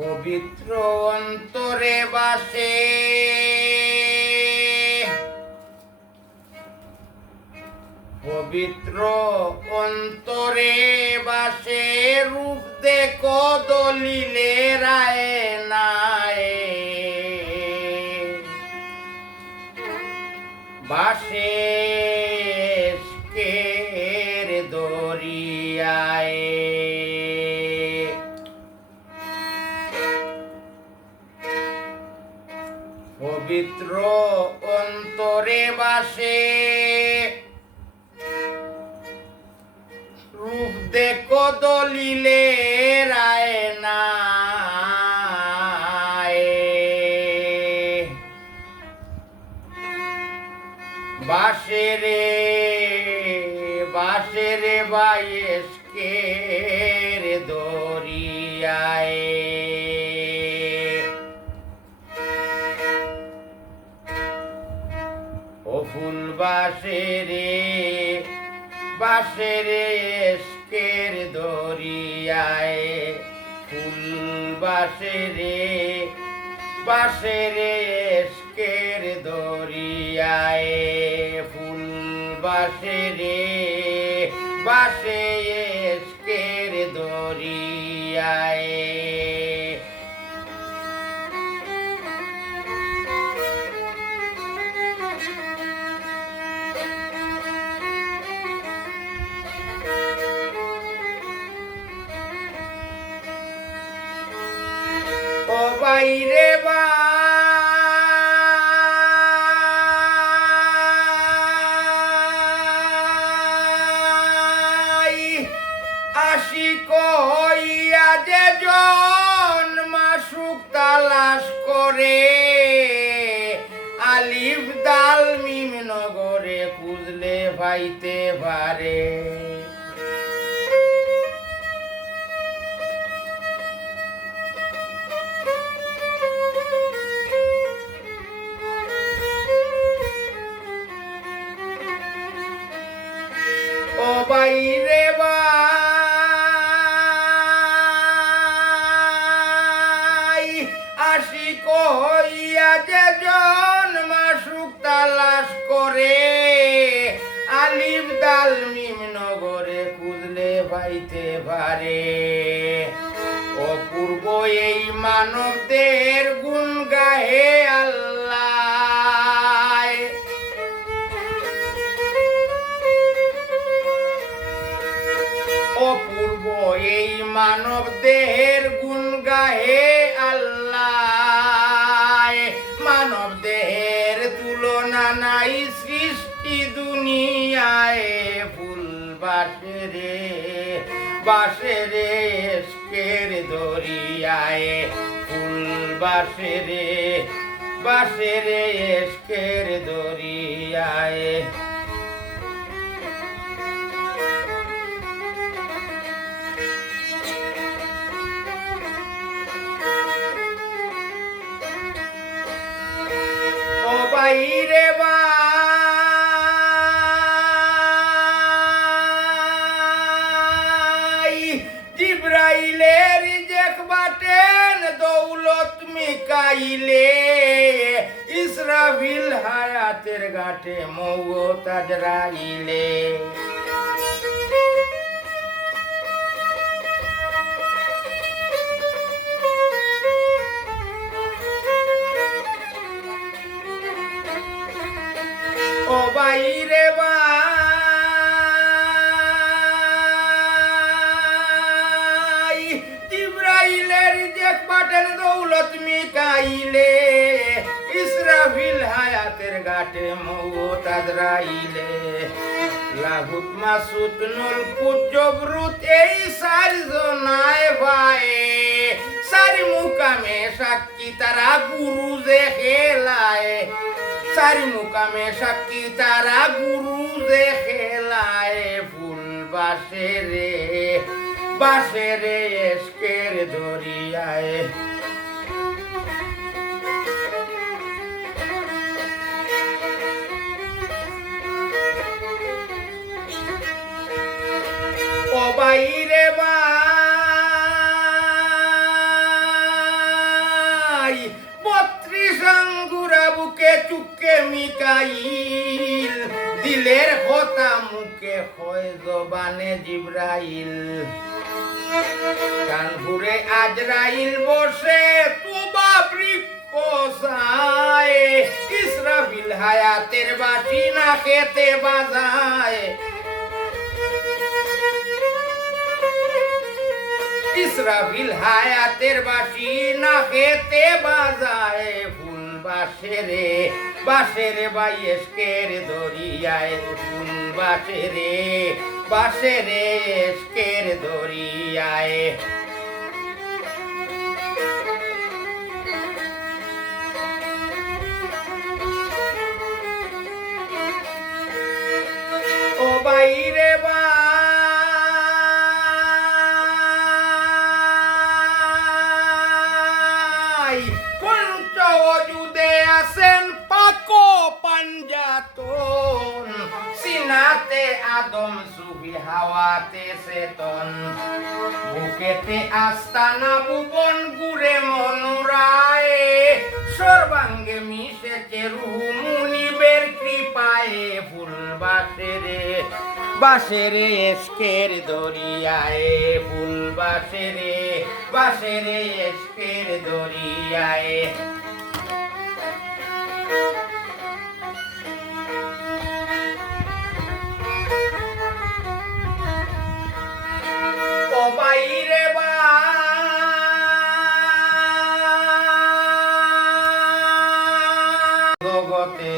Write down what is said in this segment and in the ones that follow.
পবিত্র অন্তরে বাসে, পবিত্র অন্তরে বাসে, রূপ দেখো দলিলে রায় নাই, বাসে কের দরিয়ায়। পবিত্র অন্তরে বাসে, রূপ দেখো দলিলে রায় নাই, বাসে রে বায়েস্কের দরিয়ায়। ও ফুল বাসে রে এস্কের দরিয়ায়, ফুল বাসে রে এস্কের দরিয়ায়, ফুল বাসে এস্কের দরিয়ায়। ও বাইরে বাই, আশিক হইয়া যে জন মাসুক তালাশ করে, আলিফ দাল মিম নগরে খুঁজলে পাইতে পারে। ও বাইরে বাই, আশিক হইয়া যে জন মাসুক তালাশ করে, আলিফ দাল মিম নগরে খুঁজলে পাইতে পারে। অপূর্ব এই মানবদের গুণ গাহে আল্লাহ, অপূর্ব এই মানব দেহের গুণ গাহে আল্লাহ, মানব দেহের তুলনা নাই সৃষ্টি দুনিয়ায়। ফুল বাসে রে এস্কের দরিয়ায়, ফুল বাসে রে এস্কের দরিয়ায়। ও বাইরে বাই, জিব্রাইলের রিজেক বাটেন দৌলত মিকাইলে, ইসরাফিল হায়াতের গাঁটে মৌত আজরাইলে। ও বাইরে বাই, জিব্রাইলের রিজেক বাটেন দৌলত মিকাইলে, ইসরাফিল হায়াতের গাঁটে মৌত আজরাইলে। লাহুত মাসুদ নুলকুত জবরুত এই চারজনায় ভাই, চারি মুকামে সাক্ষী তারা গুরু যে খেলায়, চারি মুকামে সাক্ষী তারা গুরু যে খেলায়। ফুল বাসে রে এস্কের দরিয়ায়। ও বাইরে বাই, 32 আঙ্গুরা বুকে চুকে মিকাইল দিলের কথা মুখে হয় জবানে জিব্রাইল কানপুরে আজরাইল বসে তুবা বৃক্ষ চায় ইসরাফিল হায়াতের বাঁশি না খেতে বাজায় ইসরাফিল হায়াতের বাঁশি না খেতে বাজায় ফুল বাসেরে বাসেরে বাইস্কের দরিয়ায় ফুল বাসেরে এস্কের দরিয়ায় ও বাইরে বাই পঞ্চ অজুদে আছেন পাকো পাঞ্জাতন সিনাতে আদম সুবি হাওয়াতে চেতন বুকেতে আস্তানা ভুবন গুরে মনুরায় সর্বাঙ্গে মিশেছে রুহ মুনিবের কৃপায় ফুল বাসেরে এস্কের দরিয়ায় ফুল বাসেরে এস্কের দরিয়ায় ও বাইরে জগতে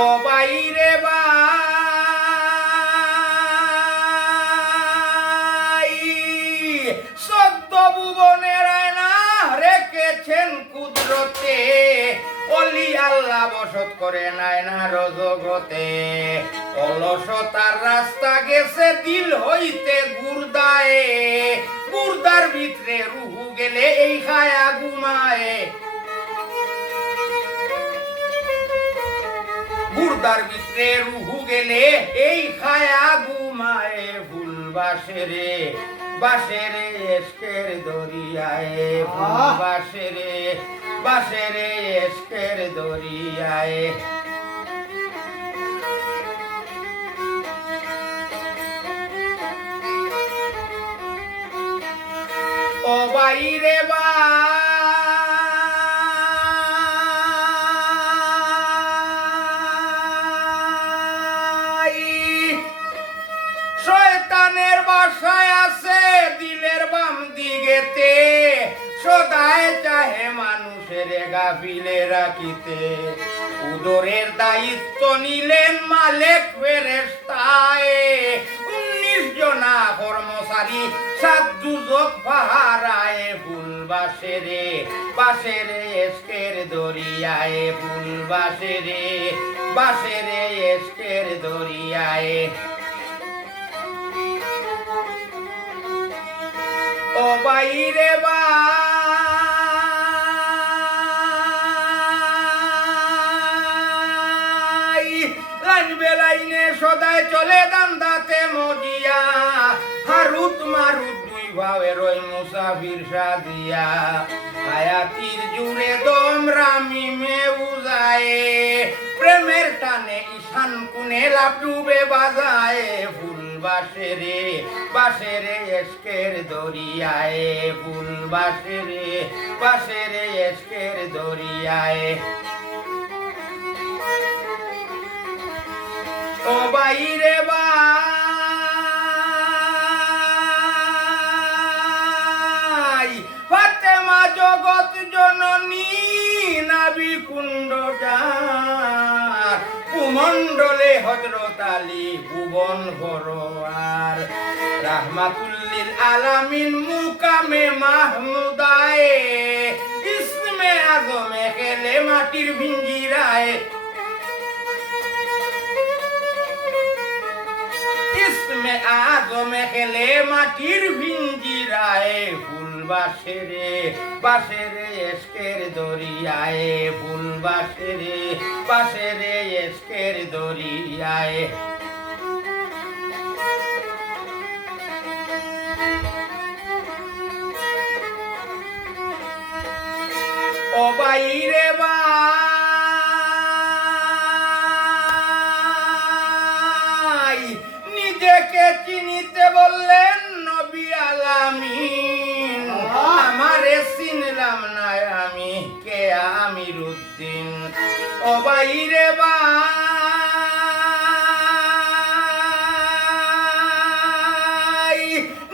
ও বাইরে বাই সদ্য ভুবনের আয়না রেখেছেন কুদরতে অলি আল্লাহ বসত করে নায়নার জগতে অলসতার রাস্তা গেছে দিল হইতে গুর্দার ভিতরে রুহু গেলে এই খায়া ঘুমায় গুর্দার ভিতরে রুহু গেলে এই খায়া ঘুমায় ফুল বাসেরে এস্কের দরিয়ায় ফুল বাসেরে এস্কের দরিয়ায় ও বাইরে বাই শয়তানের বাসায় আছে দিলের বাম দিগেতে সদায় চাহে মানুষের গাফিলে রাখিতে উদরের দায়িত্ব নিলেন মালিক ফেরেশতায় 19 জনা কর্মচারী 7 দুজক পাহারায় ফুল বাসেরে এস্কের দরিয়ায় ফুল বাসেরে এস্কের দরিয়ায় ও বাইরে বাই লাইন বেলাইনে সদায় চলে দান্দাতে মজিয়া হারুত মারুত দুই ভাবে রই মুসাফির সাদিয়া হায়াতির জুড়ে দম রামি মেউজায় প্রেমের টানে ঈশান কুনে লাভ ডুবে বাজায় ফুল বাসেরে এস্কের দরিয়ায় ফুল বাসেরে এস্কের দরিয়ায় ও বাইরে বাই ফাতেমা জগৎ জননী নাবি কুণ্ড কুমণ্ডলে হযরত আলী ভুবন ভরোয়ার রাহমাতুল্লিল আলামিন মুকামে মাহমুদায়ে ইসমে আজমে খেলে মাটির ভিঞ্জিরায় ইসমে আজমে খেলে মাটির ভিঞ্জিরায় ফুল বাসে রে বাসে রে এসকের দরিয়ায় ফুল বাসে রে এসকের দরিয়ায় ও বাইরে ভাই নিজেকে চিনিতে বললেন নবী আলামিন আমারে চিনলাম না আমি কে আমিরুদ্দিন ও বাইরে ভাই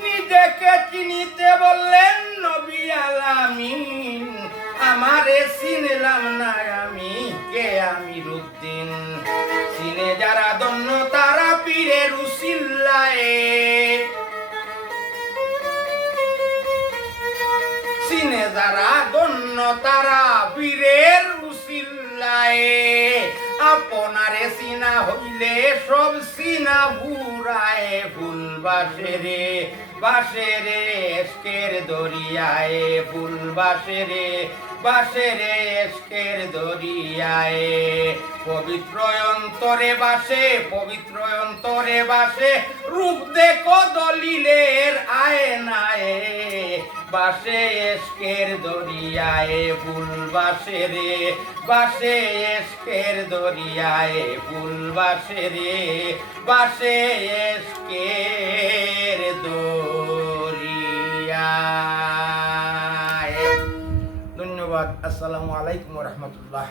নিজেকে চিনিতে বললেন নবী আলামিন আমারে চিনলাম না আমি কে আমিরুদ্দিন চিনে যারা দন্য তারা পীরের উসিলায় চিনে যারা দন্য তারা পীরের উসিলায় আপনারে চিনা হইলে সব চিনা ভুরায় ফুল বাসে রে এসকের দরিয়ায় ফুল বাসে রে এসকের দরিয়ায় পবিত্র অন্তরে বাসে রূপ দেখো দলিলের আয়নায় বাসে এসকের দরিয়ায় ফুল বাসে এসকের দরিয়ায় ফুল বাসে এসকের দরিয়ায়। ধন্যবাদ। আসসালামু আলাইকুম ওয়া রাহমাতুল্লাহ।